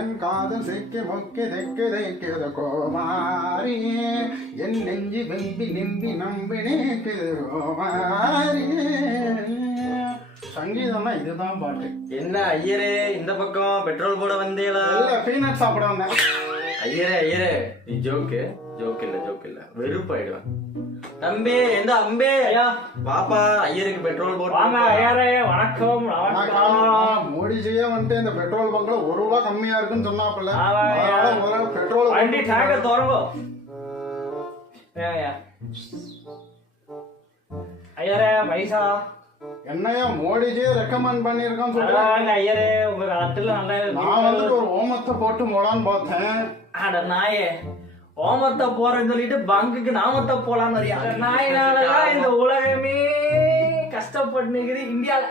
என் காதல் செக்கு மொக்கு தெக்கு தைக்குது கோமாரி என் நெஞ்சு வெம்பி நிம்பி நம்பி நிற்குது கோமாரி. சங்கீதம்னா இதுதான் பாட்டு. என்ன ஐயரே இந்த பக்கம் பெட்ரோல் போட வந்தீங்களா? இல்ல பீனட் சாப்பிட வந்தேன். ஐயரே நீ ஜோக்கு இல்ல வெறுப்பாயிடுவேன். தம்பி எந்த அம்பே ஐயா பாப்பா ஐயருக்கு பெட்ரோல் போட்டு வாங்க ஐயரே. வணக்கம். மோடிஜியே வந்துட்டு இந்த பெட்ரோல் பங்க்ல ₹1 கம்மியா இருக்குன்னு சொன்னாப்புல. பெட்ரோல் வண்டி டேங்கர் திறங்கோ. ஐயரே பைசா என்னையா மோடிஜியே ரெக்கமெண்ட் பண்ணிருக்கான்னு சொல்றாங்க. ஐயரே உங்க காட்டுல நல்லா நான் வந்துட்டு ஒரு ஓமத்தை போட்டு மொளான்னு பார்த்தேன். அட நாயே ஓமத்தை போறேன்னு சொல்லிட்டு பங்குக்கு நாமத்தை போலான்னு நாயினாலதான் இந்த உலகமே கஷ்டப்பட்டு இந்தியால